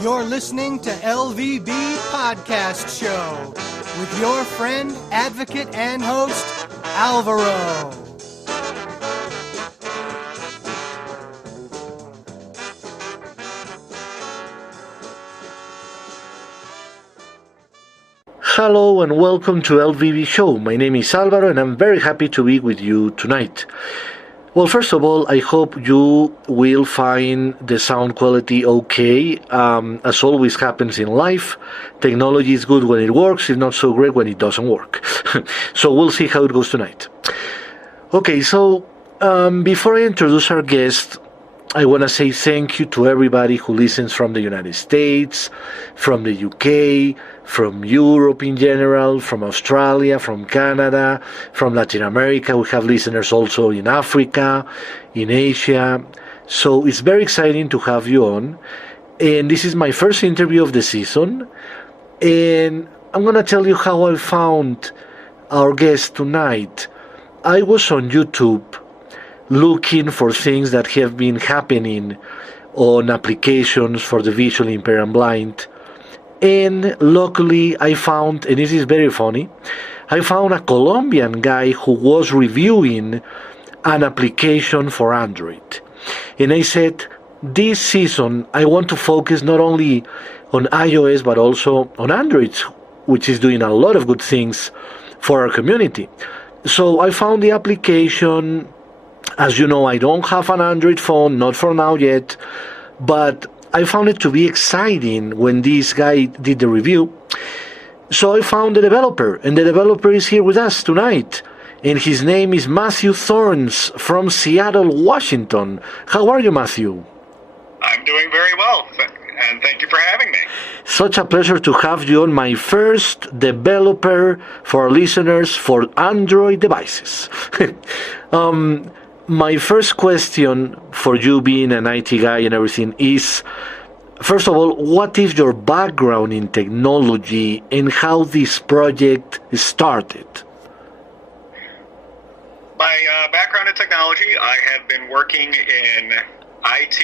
You're listening to LVB Podcast Show with your friend, advocate, and host, Alvaro. Hello and welcome to LVB Show. My name is Alvaro and I'm very happy to be with you tonight. Well, first of all, I hope you will find the sound quality okay. As always happens in life, technology is good when it works, it's not so great when it doesn't work. So we'll see how it goes tonight. Okay, so before I introduce our guest, I want to say thank you to everybody who listens from the United States, from the UK, from Europe in general, from Australia, from Canada, from Latin America. We have listeners also in Africa, in Asia. So it's very exciting to have you on. And this is my first interview of the season. And I'm going to tell you how I found our guest tonight. I was on YouTube looking for things that have been happening on applications for the visually impaired and blind. And luckily I found, and this is very funny, I found a Colombian guy who was reviewing an application for Android. And I said, this season I want to focus not only on iOS but also on Android, which is doing a lot of good things for our community. So I found the application. As you know, I don't have an Android phone, not for now yet, but I found it to be exciting when this guy did the review. So I found the developer, and the developer is here with us tonight. And his name is Matthew Thorns from Seattle, Washington. How are you, Matthew? I'm doing very well, and thank you for having me. Such a pleasure to have you on, my first developer for our listeners for Android devices. My first question for you, being an IT guy and everything, is, first of all, what is your background in technology and how this project started? My background in technology, I have been working in IT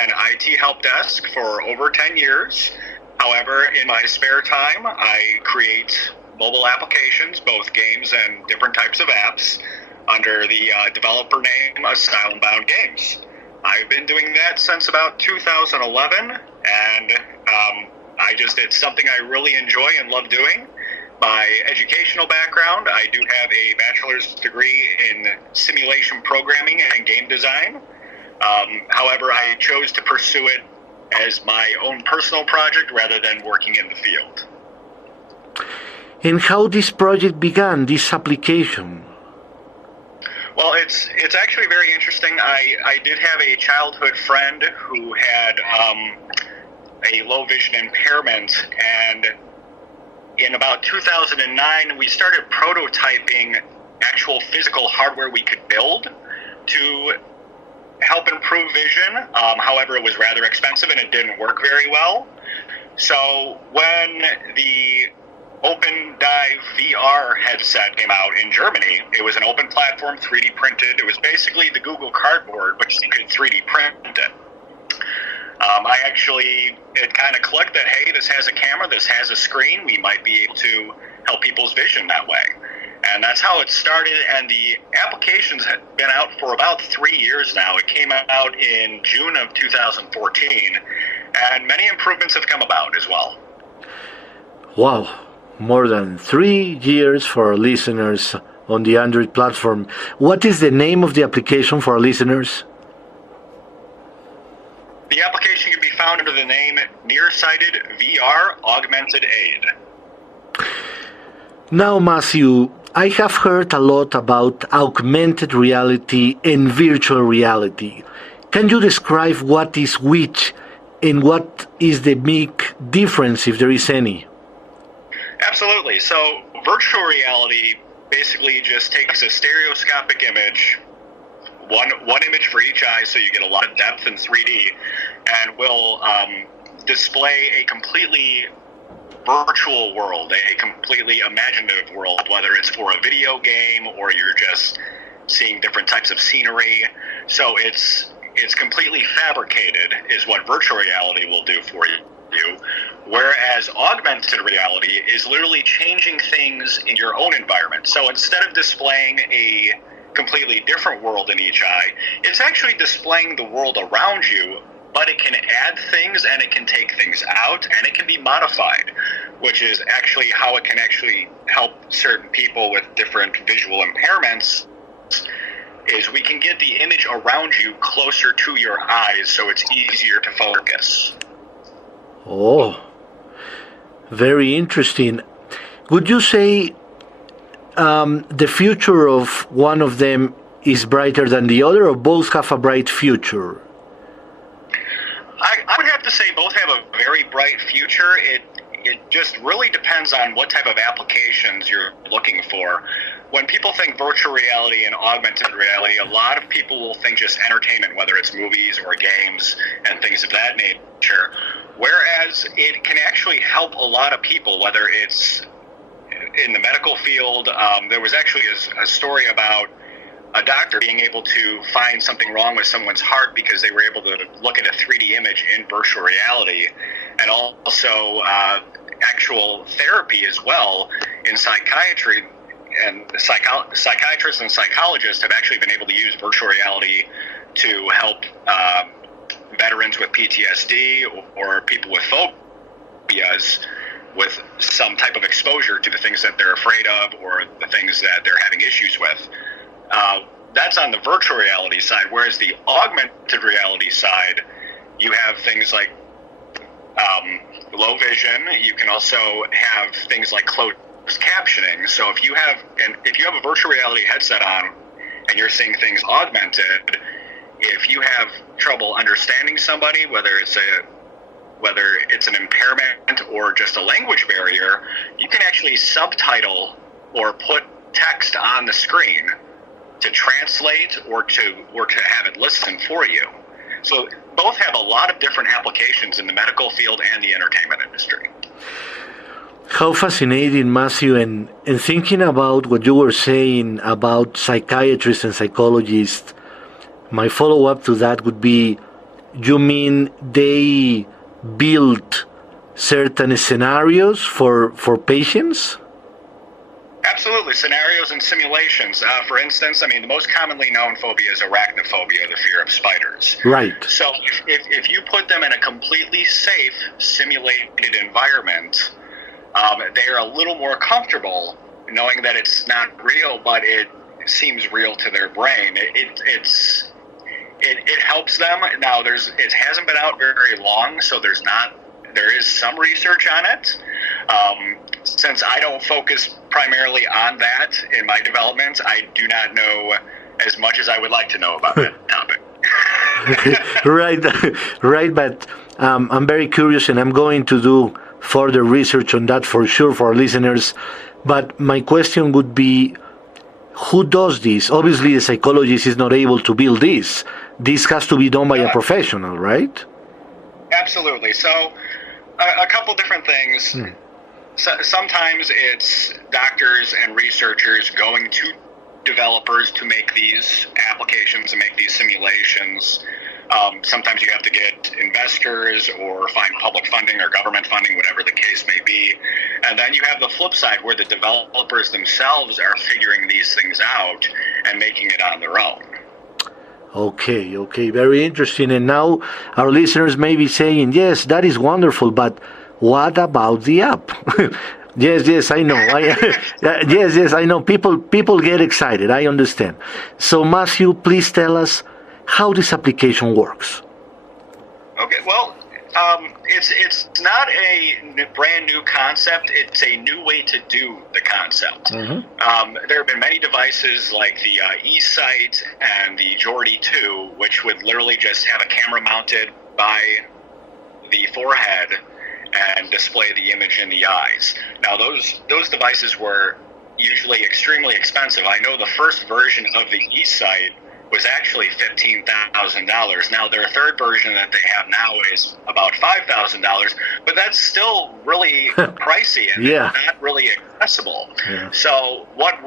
and IT help desk for over 10 years. However, in my spare time, I create mobile applications, both games and different types of apps, under the developer name of Style and Bound Games. I've been doing that since about 2011, and it's something I really enjoy and love doing. My educational background, I do have a bachelor's degree in simulation programming and game design. However, I chose to pursue it as my own personal project rather than working in the field. And how this project began, this application? Well, it's actually very interesting. I did have a childhood friend who had a low vision impairment, and in about 2009, we started prototyping actual physical hardware we could build to help improve vision. However, it was rather expensive and it didn't work very well. So when the OpenDive VR headset came out in Germany, it was an open platform, 3D printed. It was basically the Google Cardboard, but you could 3D print it. It kind of clicked that, hey, this has a camera, this has a screen, we might be able to help people's vision that way. And that's how it started, and the applications had been out for about 3 years now. It came out in June of 2014, and many improvements have come about as well. Wow. More than 3 years for our listeners on the Android platform. What is the name of the application for our listeners? The application can be found under the name Nearsighted VR Augmented Aid. Now, Matthew, I have heard a lot about augmented reality and virtual reality. Can you describe what is which and what is the big difference, if there is any? Absolutely. So virtual reality basically just takes a stereoscopic image, one image for each eye, so you get a lot of depth in 3D, and will display a completely virtual world, a completely imaginative world, whether it's for a video game or you're just seeing different types of scenery. So it's completely fabricated is what virtual reality will do for you. you, whereas augmented reality is literally changing things in your own environment. So instead of displaying a completely different world in each eye, it's actually displaying the world around you, but it can add things and it can take things out and it can be modified, which is actually how it can actually help certain people with different visual impairments, is we can get the image around you closer to your eyes so it's easier to focus. Oh, very interesting. Would you say the future of one of them is brighter than the other, or both have a bright future? I would have to say both have a very bright future. It just really depends on what type of applications you're looking for. When people think virtual reality and augmented reality, a lot of people will think just entertainment, whether it's movies or games and things of that nature, whereas it can actually help a lot of people, whether it's in the medical field. There was actually a story about a doctor being able to find something wrong with someone's heart because they were able to look at a 3D image in virtual reality, and also actual therapy as well in psychiatry. And psychiatrists and psychologists have actually been able to use virtual reality to help veterans with PTSD or people with phobias with some type of exposure to the things that they're afraid of or the things that they're having issues with. That's on the virtual reality side, whereas the augmented reality side, you have things like low vision. You can also have things like closed captioning. So if you have a virtual reality headset on and you're seeing things augmented, if you have trouble understanding somebody, whether it's an impairment or just a language barrier, you can actually subtitle or put text on the screen to translate or to have it listen for you. So both have a lot of different applications in the medical field and the entertainment industry. How fascinating, Matthew. And thinking about what you were saying about psychiatrists and psychologists, my follow-up to that would be, you mean they build certain scenarios for patients? Absolutely, scenarios and simulations. For instance, the most commonly known phobia is arachnophobia, the fear of spiders. Right. So if you put them in a completely safe, simulated environment, they are a little more comfortable knowing that it's not real, but it seems real to their brain. It helps them. Now, it hasn't been out very long, so there is some research on it. Since I don't focus primarily on that in my development, I do not know as much as I would like to know about that topic. Right, but I'm very curious, and I'm going to do further research on that for sure for our listeners. But my question would be, who does this? Obviously, the psychologist is not able to build this. This has to be done by a professional, right? Absolutely. So, a couple different things. So, sometimes it's doctors and researchers going to developers to make these applications and make these simulations. Sometimes you have to get investors or find public funding or government funding, whatever the case may be. And then you have the flip side where the developers themselves are figuring these things out and making it on their own. Okay, very interesting. And now our listeners may be saying, yes, that is wonderful, but what about the app? Yes, I know. Yes, I know. People get excited. I understand. So, Matthew, please tell us how this application works. Okay, well, it's not a brand new concept. It's a new way to do the concept. Mm-hmm. There have been many devices like the eSight and the Jordy 2, which would literally just have a camera mounted by the forehead and display the image in the eyes. Now, those devices were usually extremely expensive. I know the first version of the eSight was actually $15,000. Now, their third version that they have now is about $5,000, but that's still really pricey and not really accessible. Yeah. So what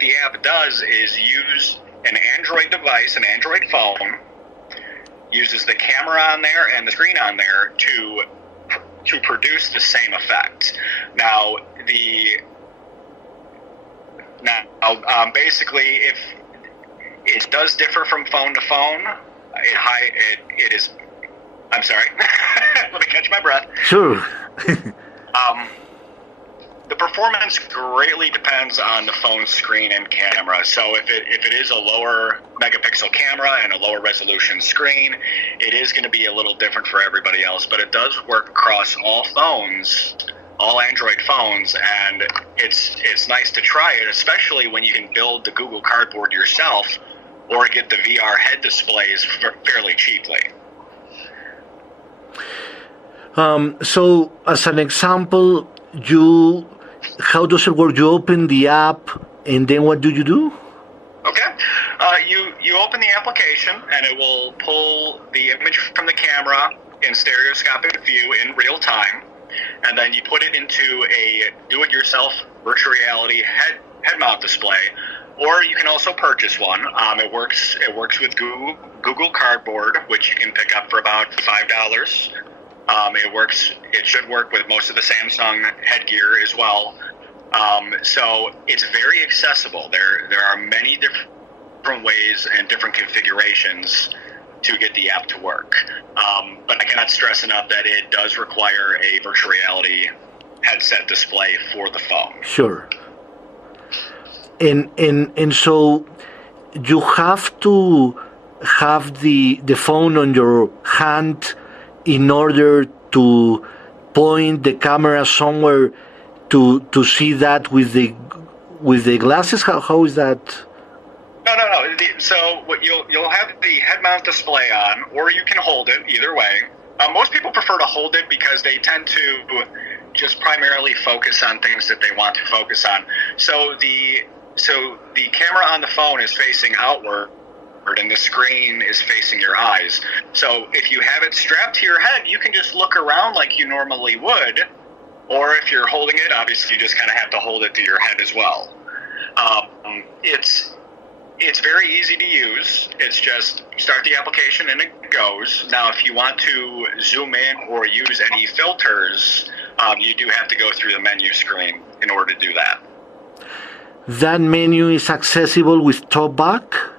the app does is use an Android device, an Android phone, uses the camera on there and the screen on there to to produce the same effect. Now, basically, if it does differ from phone to phone, it is. I'm sorry. Let me catch my breath. Sure. The performance greatly depends on the phone screen and camera. So if it is a lower megapixel camera and a lower resolution screen, it is going to be a little different for everybody else. But it does work across all phones, all Android phones, and it's nice to try it, especially when you can build the Google Cardboard yourself or get the VR head displays fairly cheaply. So, as an example, how does it work? You open the app, and then what do you do? Okay. You open the application, and it will pull the image from the camera in stereoscopic view in real time, and then you put it into a do-it-yourself virtual reality head mount display, or you can also purchase one. It works with Google Cardboard, which you can pick up for about $5. It should work with most of the Samsung headgear as well. So it's very accessible. There are many different ways and different configurations to get the app to work. But I cannot stress enough that it does require a virtual reality headset display for the phone. Sure. And so you have to have the phone on your hand in order to point the camera somewhere to see that with the glasses. How is that? No. So what you'll have the head mount display on, or you can hold it. Either way, most people prefer to hold it because they tend to just primarily focus on things that they want to focus on. So the camera on the phone is facing outward, and the screen is facing your eyes. So if you have it strapped to your head, you can just look around like you normally would. Or if you're holding it, obviously you just kind of have to hold it to your head as well. It's very easy to use. It's just start the application and it goes. Now, if you want to zoom in or use any filters, you do have to go through the menu screen in order to do that. That menu is accessible with TalkBack?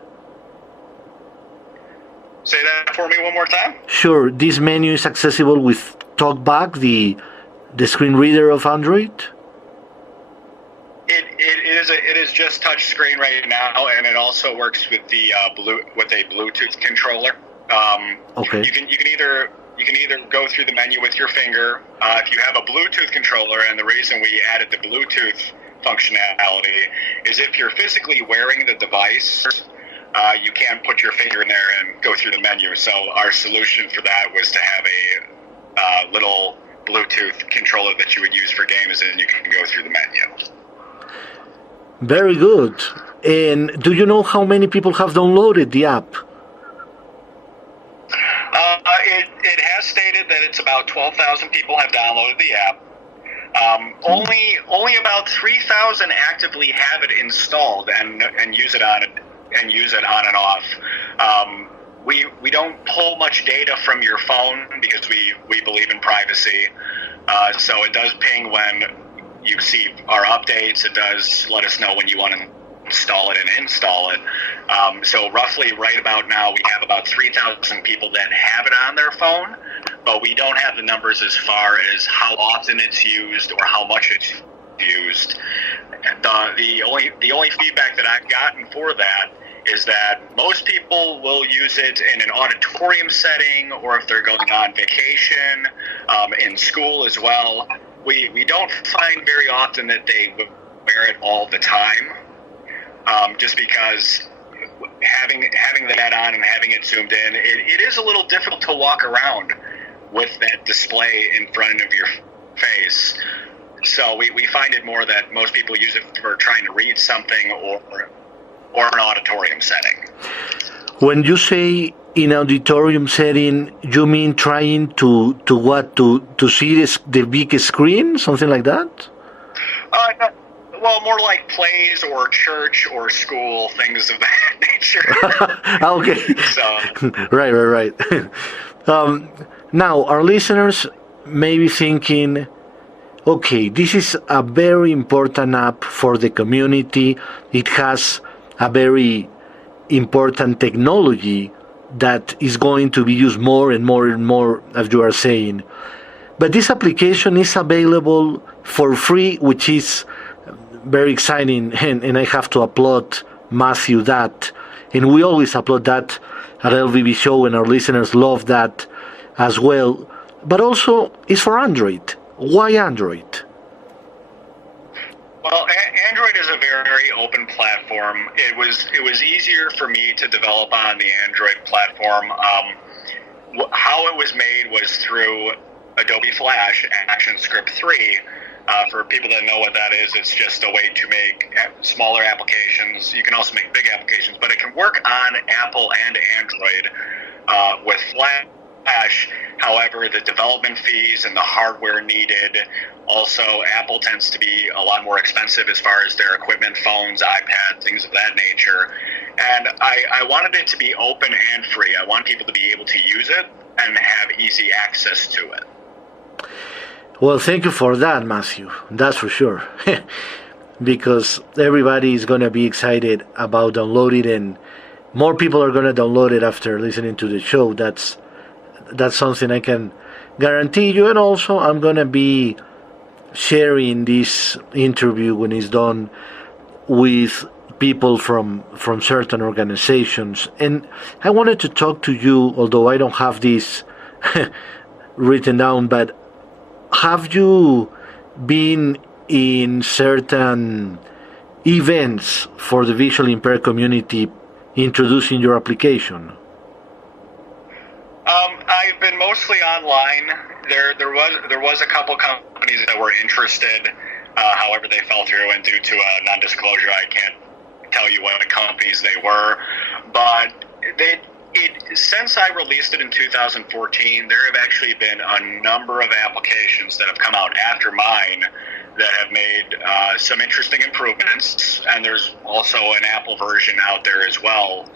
Say that for me one more time. Sure. This menu is accessible with TalkBack, the screen reader of Android? It is just touch screen right now, and it also works with with a Bluetooth controller. Okay. You can either go through the menu with your finger. If you have a Bluetooth controller, and the reason we added the Bluetooth functionality is if you're physically wearing the device, you can't put your finger in there and go through the menu. So our solution for that was to have a little Bluetooth controller that you would use for games, and you can go through the menu. Very good. And do you know how many people have downloaded the app? It has stated that it's about 12,000 people have downloaded the app. Only about 3,000 actively have it installed and use it on and off. We don't pull much data from your phone because we believe in privacy. So it does ping when you see our updates. It does let us know when you want to install it and install it. So roughly right about now, we have about 3,000 people that have it on their phone, but we don't have the numbers as far as how often it's used or how much it's used. The only feedback that I've gotten for that is that most people will use it in an auditorium setting, or if they're going on vacation, in school as well. We don't find very often that they wear it all the time, just because having that on and having it zoomed in, it is a little difficult to walk around with that display in front of your face. So we find it more that most people use it for trying to read something or an auditorium setting. When you say in auditorium setting, you mean trying to see the big screen, something like that? No, well, more like plays or church or school, things of that nature. Okay. So. Right. Now, our listeners maybe thinking, okay, this is a very important app for the community. It has a very important technology that is going to be used more and more and more, as you are saying. But this application is available for free, which is very exciting, and I have to applaud Matthew that. And we always applaud that at LVB Show, and our listeners love that as well. But also, it's for Android. Why Android? Well, Android is a very open platform. It was easier for me to develop on the Android platform. How it was made was through Adobe Flash ActionScript 3. For people that know what that is, it's just a way to make smaller applications. You can also make big applications, but it can work on Apple and Android with Flash. However, the development fees and the hardware needed, also Apple tends to be a lot more expensive as far as their equipment, phones, iPad, things of that nature. And I wanted it to be open and free. I want people to be able to use it and have easy access to it. Well, thank you for that, Matthew. That's for sure. Because everybody is going to be excited about downloading, and more people are going to download it after listening to the show. That's something I can guarantee you. And also, I'm going to be sharing this interview when it's done with people from certain organizations. And I wanted to talk to you, although I don't have this written down, but have you been in certain events for the visually impaired community introducing your application? I've been mostly online. There was a couple companies that were interested. However, they fell through, and due to a non-disclosure, I can't tell you what companies they were. But since I released it in 2014, there have actually been a number of applications that have come out after mine that have made some interesting improvements, and there's also an Apple version out there as well.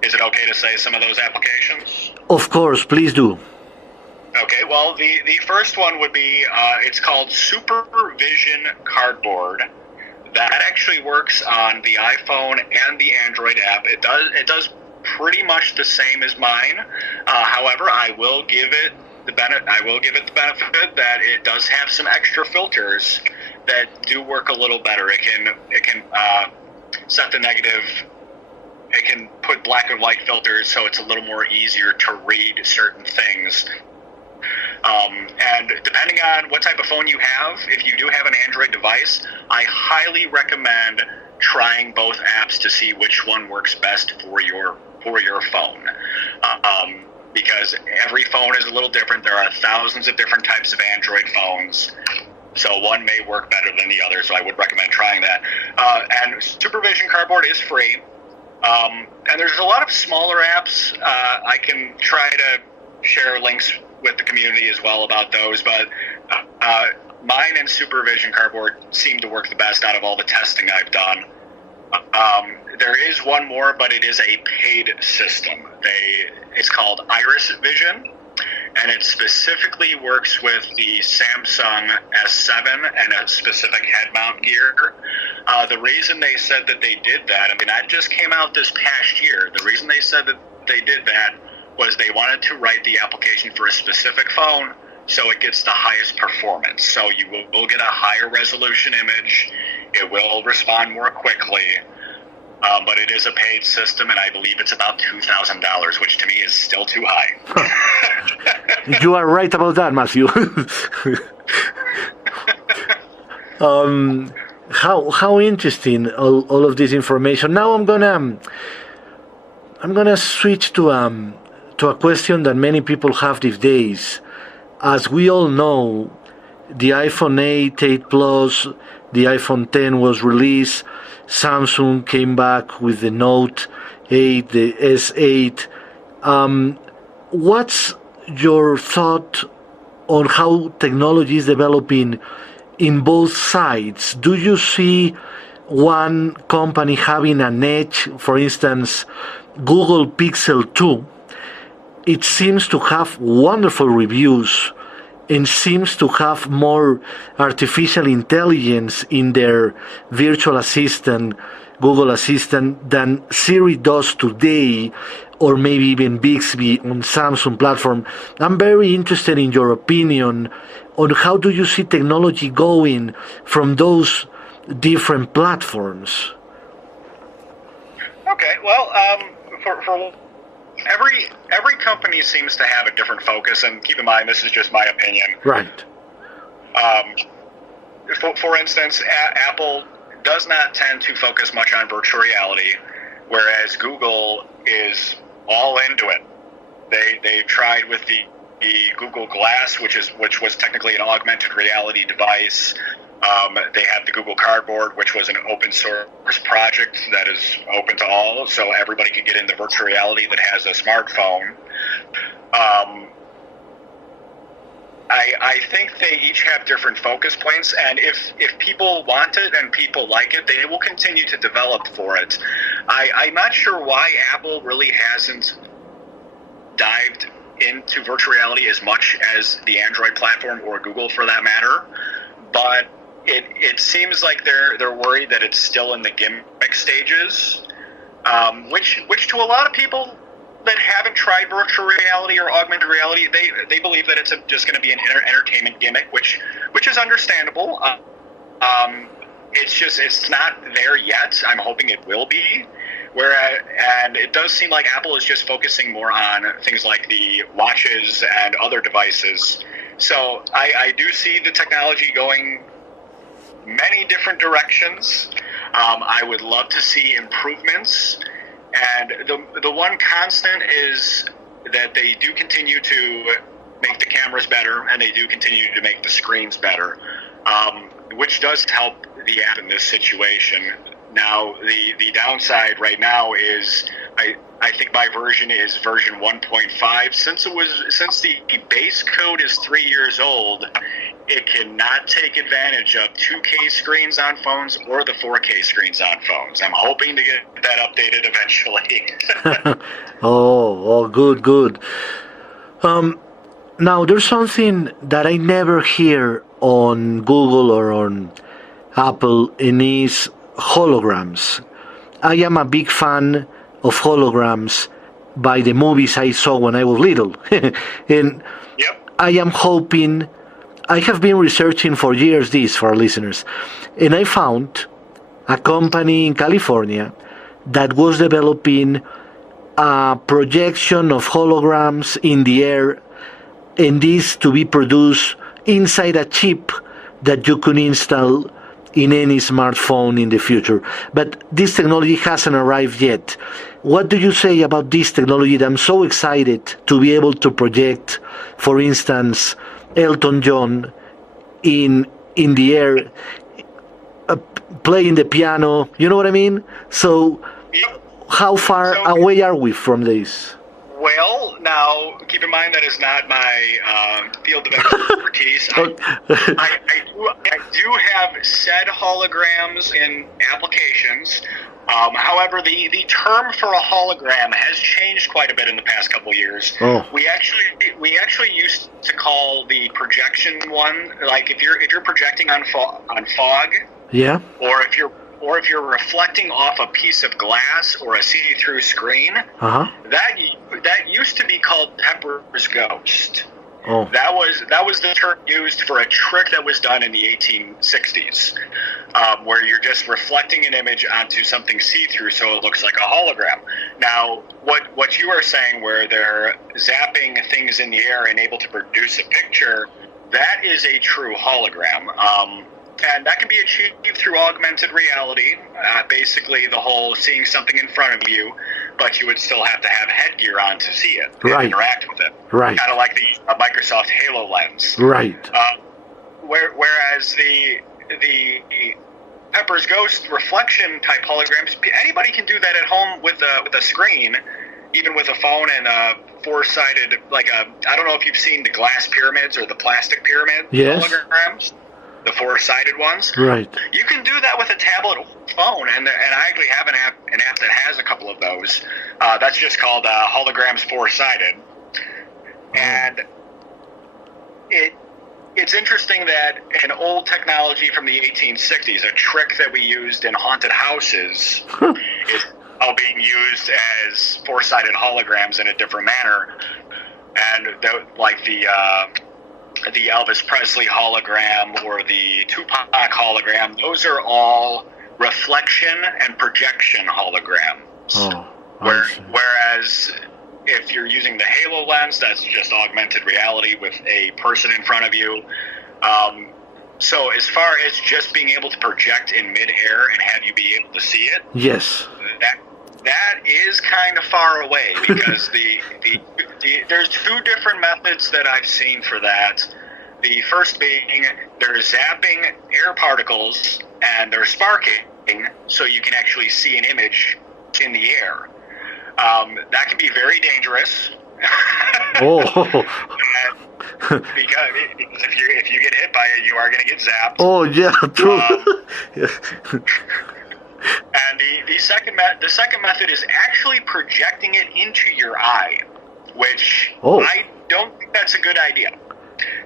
Is it okay to say some of those applications? Of course, please do. Okay, well, the first one would be, it's called Supervision Cardboard. That actually works on the iPhone and the Android app. It does pretty much the same as mine. However, I will give it the benefit that it does have some extra filters that do work a little better. It can set the negative. It can put black and white filters, so it's a little more easier to read certain things. And depending on what type of phone you have, if you do have an Android device, I highly recommend trying both apps to see which one works best for your phone. Because every phone is a little different. There are thousands of different types of Android phones, so one may work better than the other, so I would recommend trying that. And Supervision Cardboard is free. And there's a lot of smaller apps. I can try to share links with the community as well about those, but mine and Supervision Cardboard seem to work the best out of all the testing I've done. There is one more, but it is a paid system. It's called Iris Vision, and it specifically works with the Samsung S7 and a specific head mount gear. The reason they said that they did that, that just came out this past year. The reason they said that they did that was they wanted to write the application for a specific phone so it gets the highest performance. So you will get a higher resolution image. It will respond more quickly. But it is a paid system, and I believe it's about $2,000, which to me is still too high. You are right about that, Matthew. How interesting all of this information. Now I'm gonna switch to a question that many people have these days. As we all know, the iPhone 8, 8 Plus, the iPhone 10 was released. Samsung came back with the Note 8, the S8. What's your thought on how technology is developing in both sides? Do you see one company having an edge? For instance, Google Pixel 2. It seems to have wonderful reviews and seems to have more artificial intelligence in their virtual assistant, Google Assistant, than Siri does today, or maybe even Bixby on Samsung platform. I'm very interested in your opinion on how do you see technology going from those different platforms. Okay, well, for every company seems to have a different focus, and keep in mind this is just my opinion. Right. For instance, Apple does not tend to focus much on virtual reality, whereas Google is all into it. They've tried with the Google Glass, which was technically an augmented reality device. They have the Google Cardboard, which was an open source project that is open to all, so everybody can get into virtual reality that has a smartphone. I think they each have different focus points, and if people want it and people like it, they will continue to develop for it. I'm not sure why Apple really hasn't dived into virtual reality as much as the Android platform, or Google for that matter, but it seems like they're worried that it's still in the gimmick stages, which to a lot of people that haven't tried virtual reality or augmented reality, they believe that it's just going to be an entertainment gimmick, which is understandable. It's not there yet. I'm hoping it will be. And it does seem like Apple is just focusing more on things like the watches and other devices. So I do see the technology going many different directions. I would love to see improvements. And the one constant is that they do continue to make the cameras better, and they do continue to make the screens better, which does help the app in this situation. Now, the downside right now is I think my version is version 1.5. Since the base code is 3 years old, it cannot take advantage of 2K screens on phones or the 4K screens on phones. I'm hoping to get that updated eventually. Oh, good. Now, there's something that I never hear on Google or on Apple, and is holograms. I am a big fan of holograms by the movies I saw when I was little. And Yep. I am hoping, I have been researching for years this for our listeners, and I found a company in California that was developing a projection of holograms in the air, and this to be produced inside a chip that you could install in any smartphone in the future. But this technology hasn't arrived yet. What do you say about this technology that I'm so excited to be able to project, for instance, Elton John in the air, playing the piano, you know what I mean? So Yep. how far away are we from this? Well, now, keep in mind that is not my field of expertise. I do have said holograms in applications. However, the term for a hologram has changed quite a bit in the past couple of years. Oh. We actually used to call the projection one, like if you're projecting on fog, Yeah? or if you're reflecting off a piece of glass or a see-through screen, Uh-huh. that used to be called Pepper's Ghost. Oh. That was the term used for a trick that was done in the 1860s, where you're just reflecting an image onto something see-through, so it looks like a hologram. Now, what you are saying, where they're zapping things in the air and able to produce a picture, that is a true hologram. And that can be achieved through augmented reality, basically the whole seeing something in front of you, but you would still have to have headgear on to see it and Right. interact with it. Right. Kind of like the Microsoft Halo lens. Right. Whereas the Pepper's Ghost reflection type holograms, anybody can do that at home with a screen, even with a phone and a four-sided, I don't know if you've seen the glass pyramids or the plastic pyramid Yes. holograms. The four-sided ones. Right. You can do that with a tablet or phone, and I actually have an app that has a couple of those. That's just called Holograms Four-Sided, and it's interesting that an old technology from the 1860s, a trick that we used in haunted houses, is now being used as four-sided holograms in a different manner. And the Elvis Presley hologram or the Tupac hologram, those are all reflection and projection holograms. Oh, whereas if you're using the halo lens, that's just augmented reality with a person in front of you. So as far as just being able to project in midair and have you be able to see it, yes, that is kind of far away, because there's two different methods that I've seen for that. The first being they're zapping air particles and they're sparking, so you can actually see an image in the air. That can be very dangerous. Oh. because if you get hit by it, you are going to get zapped. Oh yeah, true. And the second method is actually projecting it into your eye, which I don't think that's a good idea.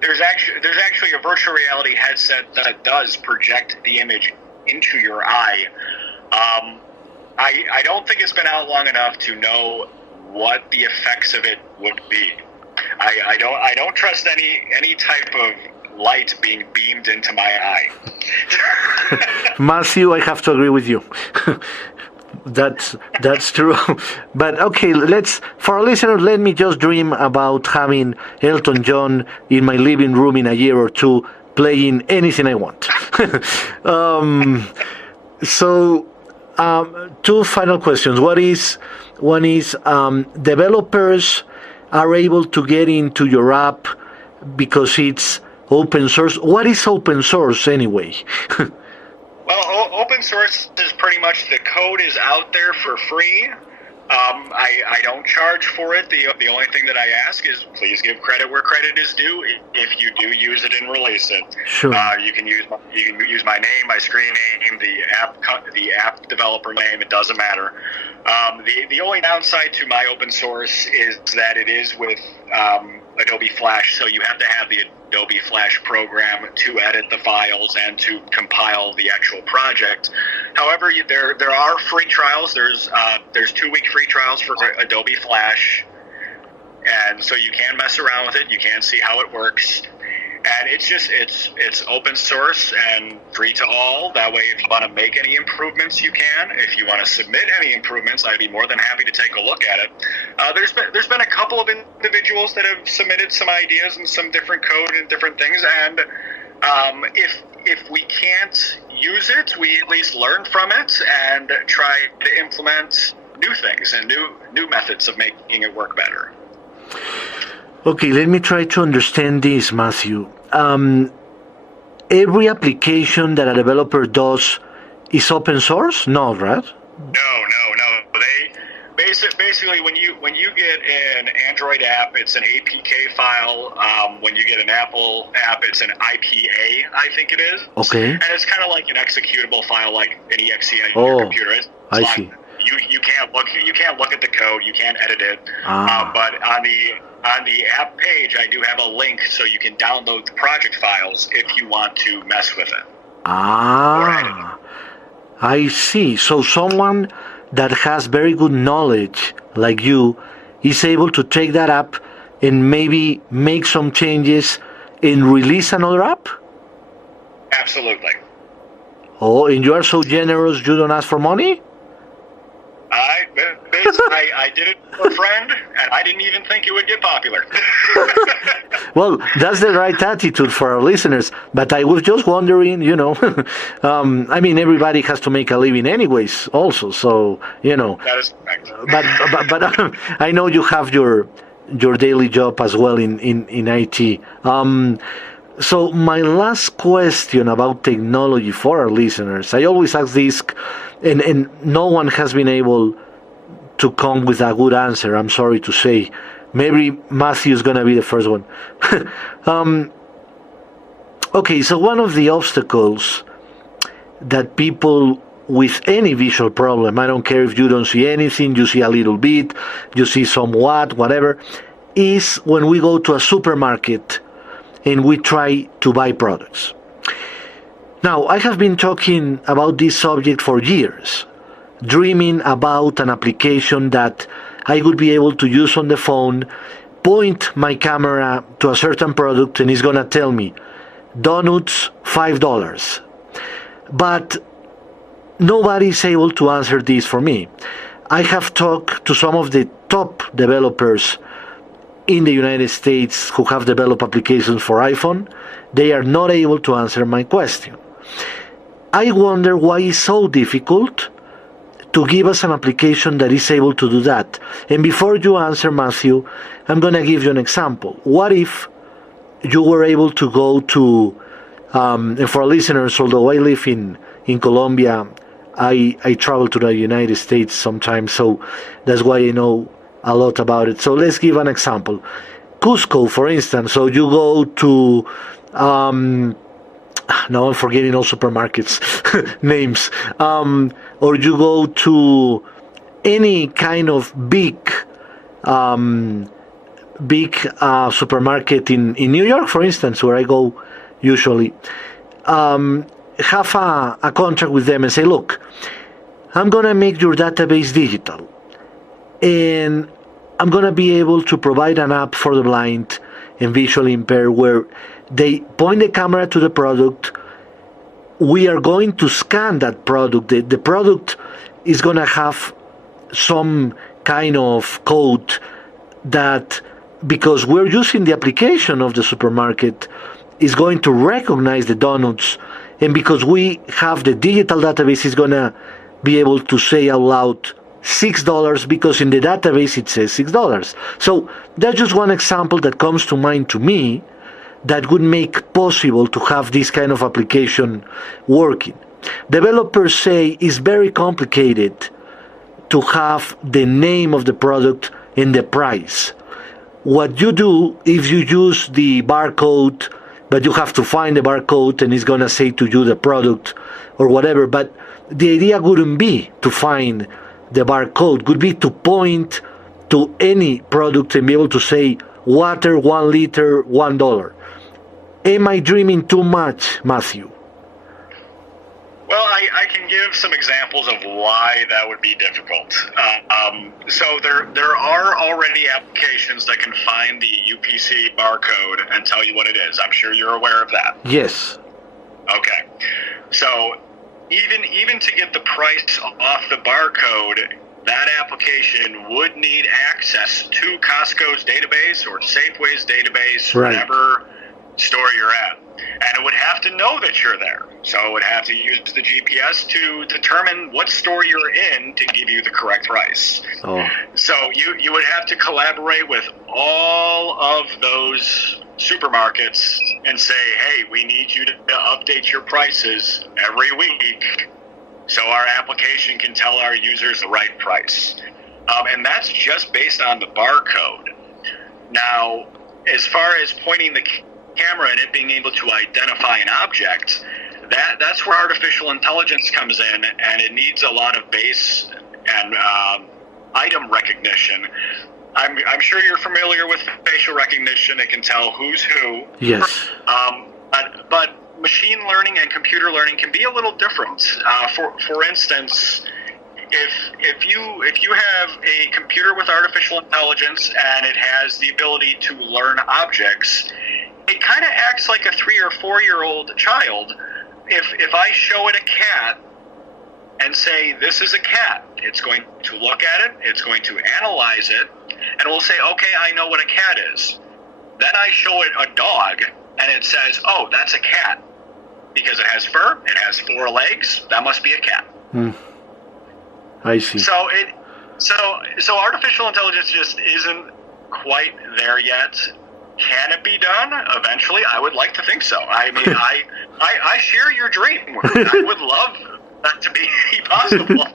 There's actually a virtual reality headset that does project the image into your eye. I don't think it's been out long enough to know what the effects of it would be. I don't trust any type of light being beamed into my eye. Matthew, I have to agree with you. That's true. But okay, for our listeners, let me just dream about having Elton John in my living room in a year or two, playing anything I want. Two final questions. One is developers are able to get into your app because it's open source. What is open source anyway? Well, open source is pretty much the code is out there for free. I don't charge for it. The only thing that I ask is please give credit where credit is due. If you do use it and release it, sure. You can use my name, my screen name, the app developer name. It doesn't matter. The only downside to my open source is that it is with Adobe Flash, so you have to have the Adobe Flash program to edit the files and to compile the actual project. However, there are free trials. There's 2-week free trials for Adobe Flash, and so you can mess around with it. You can see how it works, and it's open source and free to all. That way, if you want to make any improvements, you can. If you want to submit any improvements, I'd be more than happy to take a look at it. There's been a couple of individuals that have submitted some ideas and some different code and different things, and if we can't use it, we at least learn from it and try to implement new things and new methods of making it work better. Okay, let me try to understand this, Matthew. Every application that a developer does is open source? No, right? No. Basically, when you get an Android app, it's an APK file. When you get an Apple app, it's an IPA, I think it is. Okay. And it's kind of like an executable file, like an exe on your computer. I see. You can't look at the code. You can't edit it. But on the app page, I do have a link so you can download the project files if you want to mess with it. I see. So someone that has very good knowledge, like you, is able to take that app and maybe make some changes and release another app? Absolutely. Oh, and you are so generous you don't ask for money? I did it for a friend, and I didn't even think it would get popular. Well, that's the right attitude for our listeners. But I was just wondering, I mean, everybody has to make a living anyways, also. So, That is correct. But I know you have your daily job as well in IT. So my last question about technology for our listeners, I always ask this, and no one has been able to come with a good answer, I'm sorry to say. Maybe Matthew is going to be the first one. Okay, so one of the obstacles that people with any visual problem, I don't care if you don't see anything, you see a little bit, you see somewhat, whatever, is when we go to a supermarket and we try to buy products. Now, I have been talking about this subject for years, dreaming about an application that I would be able to use on the phone, point my camera to a certain product, and it's going to tell me, donuts, $5. But nobody is able to answer this for me. I have talked to some of the top developers in the United States who have developed applications for iPhone. They are not able to answer my question. I wonder why it's so difficult to give us an application that is able to do that. And before you answer, Matthew, I'm going to give you an example. What if you were able to go to, and for listeners, although I live in Colombia, I travel to the United States sometimes, so that's why I know a lot about it. So let's give an example. Cusco, for instance. So you go to, now I'm forgetting all supermarkets names, or you go to any kind of big supermarket in New York, for instance, where I go usually, have a contract with them and say, look, I'm going to make your database digital, and I'm going to be able to provide an app for the blind and visually impaired where they point the camera to the product. We are going to scan that product. The product is going to have some kind of code that, because we're using the application of the supermarket, is going to recognize the donuts. And because we have the digital database, it's going to be able to say out loud $6 because in the database it says $6. So that's just one example that comes to mind to me that would make possible to have this kind of application working. Developers say it's very complicated to have the name of the product and the price. What you do, if you use the barcode, but you have to find the barcode and it's going to say to you the product or whatever, but the idea wouldn't be to find the barcode, would be to point to any product and be able to say water, 1 liter, $1. Am I dreaming too much, Matthew? Well, I can give some examples of why that would be difficult. So there are already applications that can find the UPC barcode and tell you what it is. I'm sure you're aware of that. Yes. Okay. So even to get the price off the barcode, that application would need access to Costco's database or Safeway's database, right, whatever store you're at. And it would have to know that you're there. So it would have to use the GPS to determine what store you're in to give you the correct price. Oh. So you would have to collaborate with all of those supermarkets and say, hey, we need you to update your prices every week so our application can tell our users the right price. And that's just based on the barcode. Now, as far as pointing the camera and it being able to identify an object, that's where artificial intelligence comes in, and it needs a lot of base and item recognition. I'm sure you're familiar with facial recognition. It can tell who's who. Yes. But machine learning and computer learning can be a little different. For instance, if you have a computer with artificial intelligence and it has the ability to learn objects, it kind of acts like a 3 or 4-year-old child. If I show it a cat and say, this is a cat, it's going to look at it, it's going to analyze it, and it will say, okay, I know what a cat is. Then I show it a dog, and it says, oh, that's a cat. Because it has fur, it has 4 legs, that must be a cat. I see. So artificial intelligence just isn't quite there yet. Can it be done eventually? I would like to think so. I mean, I share your dream. I would love that to be possible.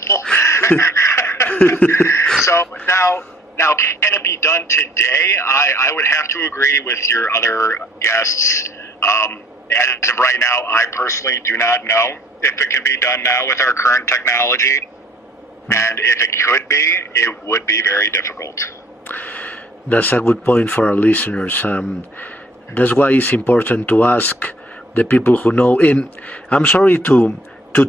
So now, can it be done today? I would have to agree with your other guests. As of right now, I personally do not know if it can be done now with our current technology. And if it could be, it would be very difficult. That's a good point for our listeners. That's why it's important to ask the people who know. And I'm sorry to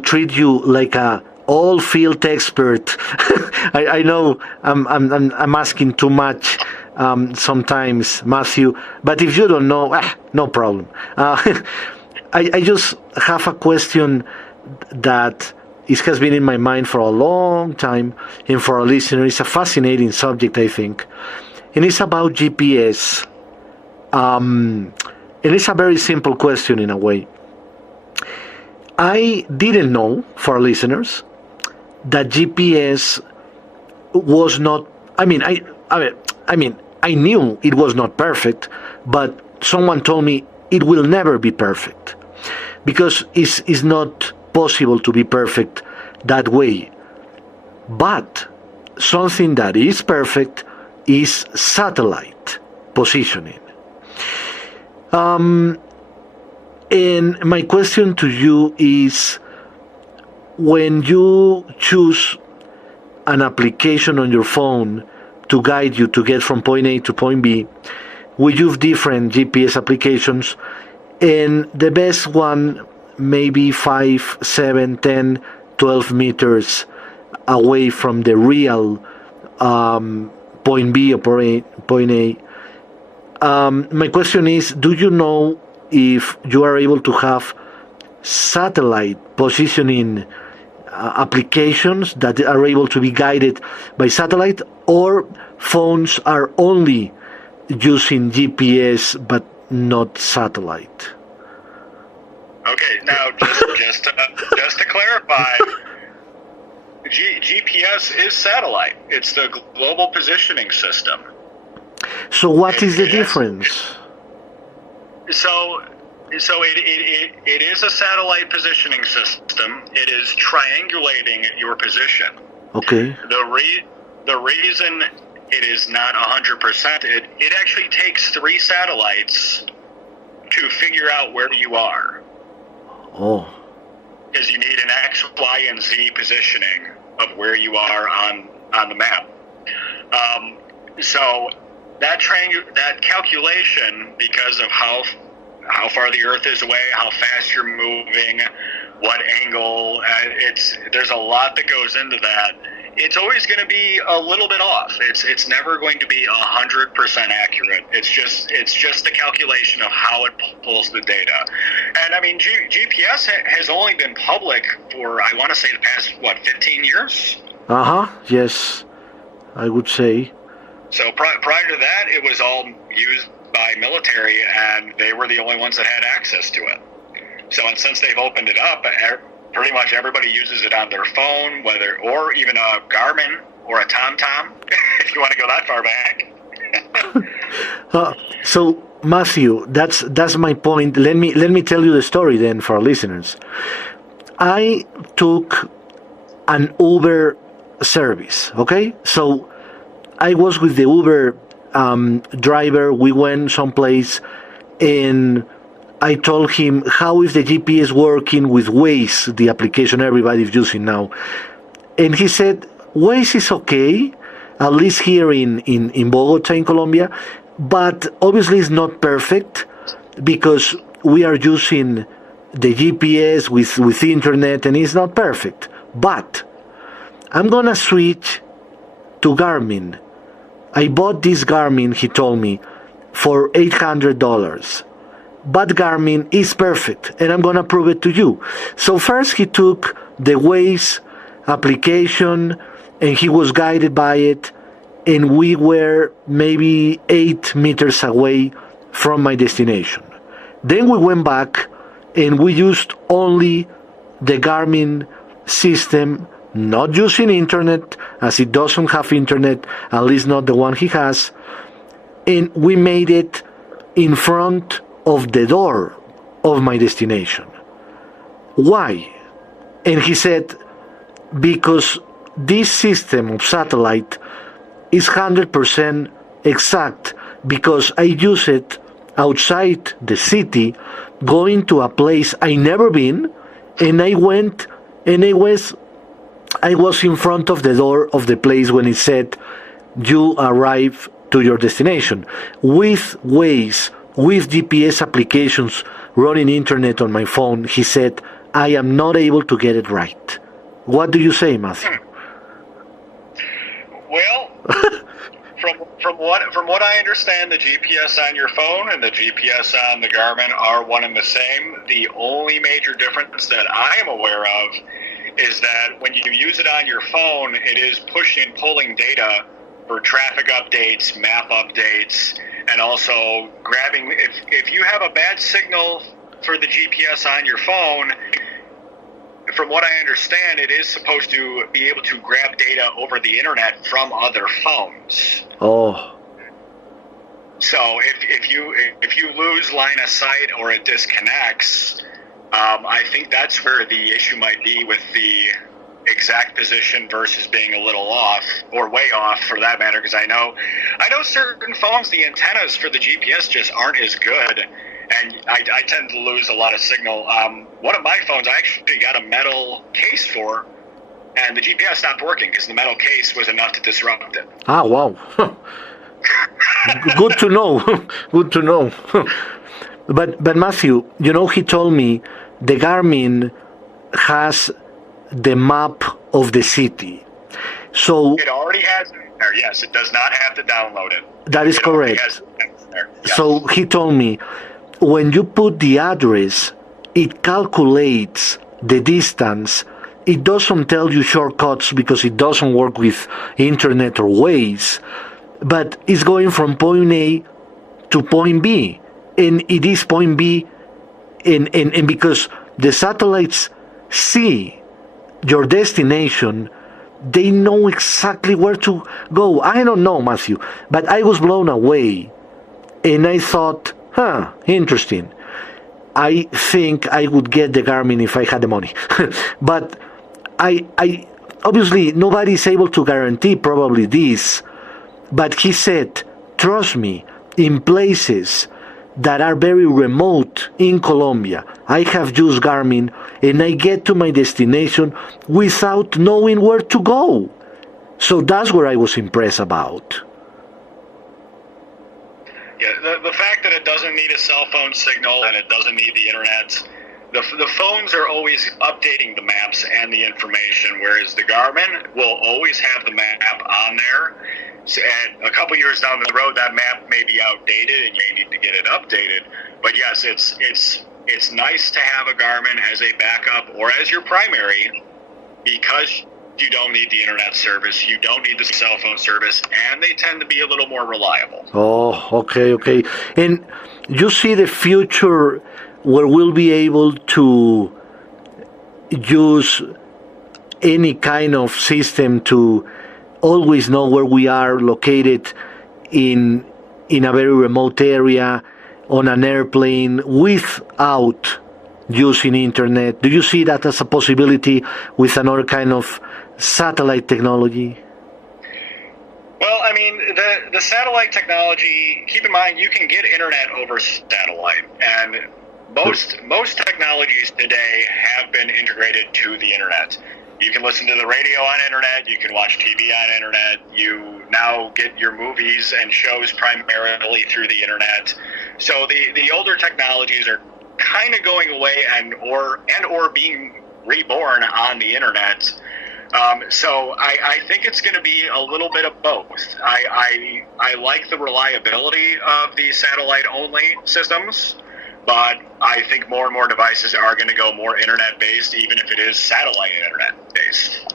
treat you like a all field expert. I know I'm asking too much sometimes, Matthew. But if you don't know, no problem. I just have a question that it has been in my mind for a long time, and for our listener, it's a fascinating subject, I think. And it's about GPS. And it's a very simple question in a way. I didn't know, for our listeners, that GPS was not. I mean, I knew it was not perfect, but someone told me it will never be perfect because it's not possible to be perfect that way. But something that is perfect is satellite positioning. And my question to you is, when you choose an application on your phone to guide you to get from point A to point B, we use different GPS applications, and the best one maybe 5, 7, 10, 12 meters away from the real point B or point A. My question is, do you know if you are able to have satellite positioning applications that are able to be guided by satellite, or phones are only using GPS but not satellite? Okay, now just to clarify, GPS is satellite. It's the global positioning system. So what is the difference? So it is a satellite positioning system. It is triangulating your position. Okay. The reason it is not 100%, it actually takes 3 satellites to figure out where you are. Oh. Because you need an X, Y, and Z positioning of where you are on the map. So that calculation, because of how far the Earth is away, how fast you're moving, what angle, there's a lot that goes into that. It's always going to be a little bit off. It's never going to be 100% accurate. It's just the calculation of how it pulls the data. And I mean, GPS has only been public for, I want to say, the past 15 years. Yes, I would say. So prior to that, it was all used by military, and they were the only ones that had access to it. So, and since they've opened it up, pretty much everybody uses it on their phone, or even a Garmin or a TomTom, if you want to go that far back. So Matthew, that's my point. Let me tell you the story then for our listeners. I took an Uber service. Okay, so I was with the Uber driver. We went someplace, and I told him, how is the GPS working with Waze, the application everybody's using now? And he said, Waze is okay, at least here in Bogota, in Colombia, but obviously it's not perfect because we are using the GPS with internet, and it's not perfect. But I'm going to switch to Garmin. I bought this Garmin, he told me, for $800. But Garmin is perfect, and I'm going to prove it to you. So first he took the Waze application, and he was guided by it, and we were maybe 8 meters away from my destination. Then we went back, and we used only the Garmin system, not using internet, as it doesn't have internet, at least not the one he has, and we made it in front of the door of my destination. Why? And he said, because this system of satellite is 100% exact, because I use it outside the city, going to a place I never been, and I went, and I was in front of the door of the place when it said, you arrive to your destination. With Waze with GPS applications running internet on my phone, he said, I am not able to get it right. What do you say, Matthew? Well, from what I understand, the GPS on your phone and the GPS on the Garmin are one and the same. The only major difference that I am aware of is that when you use it on your phone, it is pushing, pulling data for traffic updates, map updates, and also grabbing. If you have a bad signal for the GPS on your phone, from what I understand, it is supposed to be able to grab data over the internet from other phones. Oh. So if you lose line of sight or it disconnects, I think that's where the issue might be with the exact position versus being a little off, or way off for that matter, because I know certain phones, the antennas for the GPS just aren't as good, and I tend to lose a lot of signal. One of my phones I actually got a metal case for, and the GPS stopped working because the metal case was enough to disrupt it. Ah, wow. Good to know. Good to know. But Matthew, he told me the Garmin has the map of the city. So it already has it there. Yes, it does not have to download it. That is correct. Yes. So he told me when you put the address, it calculates the distance. It doesn't tell you shortcuts because it doesn't work with internet or Waze, but it's going from point A to point B. And it is point B, and because the satellites see your destination, they know exactly where to go. I don't know, Matthew, but I was blown away. And I thought, interesting. I think I would get the Garmin if I had the money. But I obviously, nobody is able to guarantee probably this. But he said, trust me, in places that are very remote in Colombia, I have used Garmin and I get to my destination without knowing where to go. So that's what I was impressed about. Yeah, the fact that it doesn't need a cell phone signal and it doesn't need the internet, the phones are always updating the maps and the information, whereas the Garmin will always have the map on there. And a couple years down the road, that map may be outdated and you may need to get it updated. But yes, it's nice to have a Garmin as a backup or as your primary, because you don't need the internet service, you don't need the cell phone service, and they tend to be a little more reliable. Oh, okay. And you see the future where we'll be able to use any kind of system to always know where we are located in a very remote area, on an airplane, without using internet. Do you see that as a possibility with another kind of satellite technology? Well, I mean, the satellite technology, keep in mind, you can get internet over satellite, and most technologies today have been integrated to the internet. You can listen to the radio on internet, you can watch TV on internet, you now get your movies and shows primarily through the internet. So the older technologies are kind of going away and or being reborn on the internet. So I think it's going to be a little bit of both. I like the reliability of the satellite-only systems, but I think more and more devices are going to go more internet-based, even if it is satellite internet-based.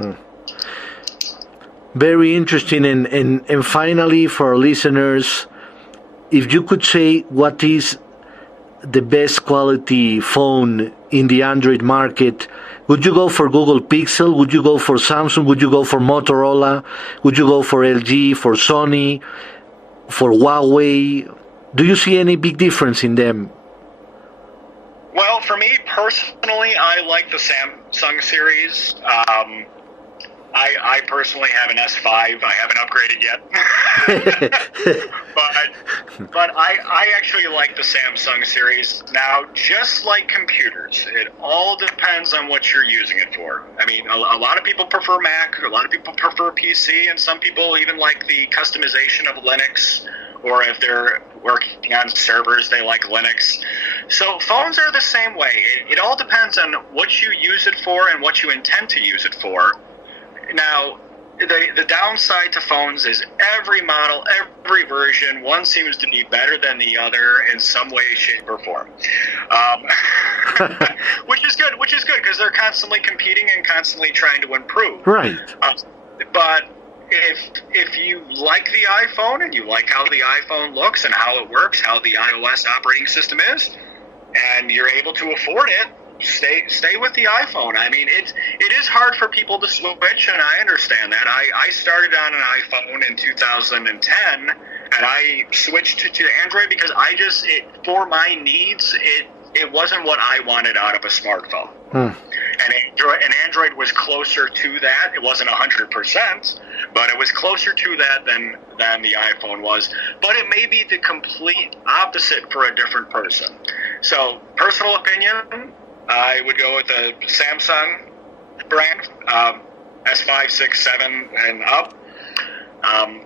Very interesting. And finally, for our listeners, if you could say what is the best quality phone in the Android market, would you go for Google Pixel? Would you go for Samsung? Would you go for Motorola? Would you go for LG, for Sony, for Huawei? Do you see any big difference in them? Well, for me personally, I like the Samsung series. I personally have an S5. I haven't upgraded yet. but I actually like the Samsung series. Now, just like computers, it all depends on what you're using it for. I mean, a lot of people prefer Mac, a lot of people prefer PC, and some people even like the customization of Linux or if they're working on servers, they like Linux. So phones are the same way. It all depends on what you use it for and what you intend to use it for. Now, the downside to phones is every model, every version, one seems to be better than the other in some way, shape, or form. Which is good because they're constantly competing and constantly trying to improve. Right. But if you like the iPhone and you like how the iPhone looks and how it works, how the iOS operating system is, and you're able to afford it, stay with the iPhone. I mean, it is hard for people to switch, and I understand that. I started on an iPhone in 2010, and I switched to Android because for my needs, it wasn't what I wanted out of a smartphone. And Android was closer to that. It wasn't 100%, but it was closer to that than the iPhone was. But it may be the complete opposite for a different person. So, personal opinion, I would go with the Samsung brand, S5, 6, 7, and up.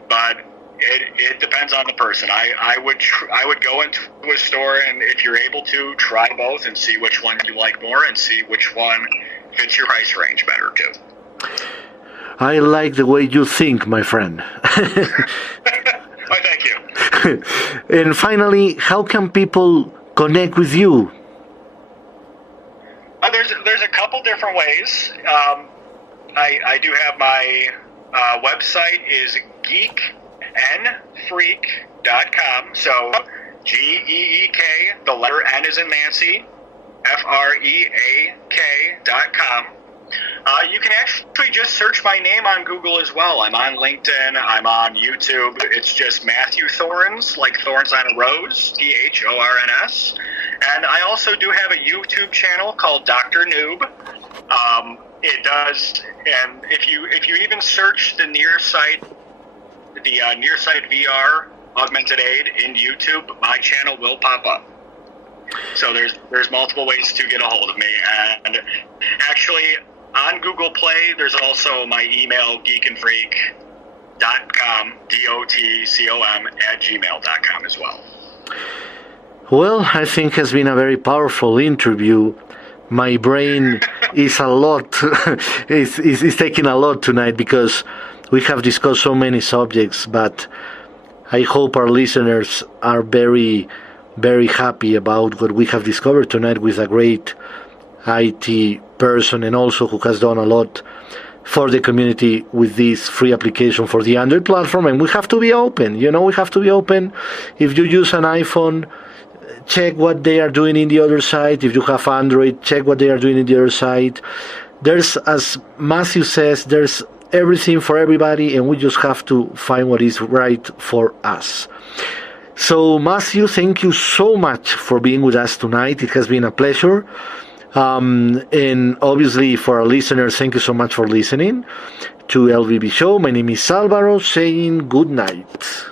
But it depends on the person. I would go into a store, and if you're able to, try both and see which one you like more and see which one fits your price range better too. I like the way you think, my friend. Well, thank you. And finally, how can people connect with you? There's a couple different ways. I do have my website is geeknfreak.com. So GEEK, the letter N is in Nancy, FREAK.com. You can actually just search my name on Google as well. I'm on LinkedIn. I'm on YouTube. It's just Matthew Thorns, like thorns on a rose, THORNS. And I also do have a YouTube channel called Dr. Noob. It does, and if you even search the Nearsighted VR Augmented Aid in YouTube, my channel will pop up. So there's multiple ways to get a hold of me, and actually on Google Play there's also my email geekandfreak.com, DOTCOM @gmail.com as well. Well, I think it has been a very powerful interview. My brain is is taking a lot tonight because we have discussed so many subjects, but I hope our listeners are very, very happy about what we have discovered tonight with a great IT person and also who has done a lot for the community with this free application for the Android platform. And we have to be open, we have to be open. If you use an iPhone, check what they are doing in the other side. If you have Android, check what they are doing in the other side. There's, as Matthew says, there's everything for everybody, and we just have to find what is right for us. So, Matthew, thank you so much for being with us tonight. It has been a pleasure. And obviously, for our listeners, thank you so much for listening to LVB Show. My name is Alvaro, saying good night.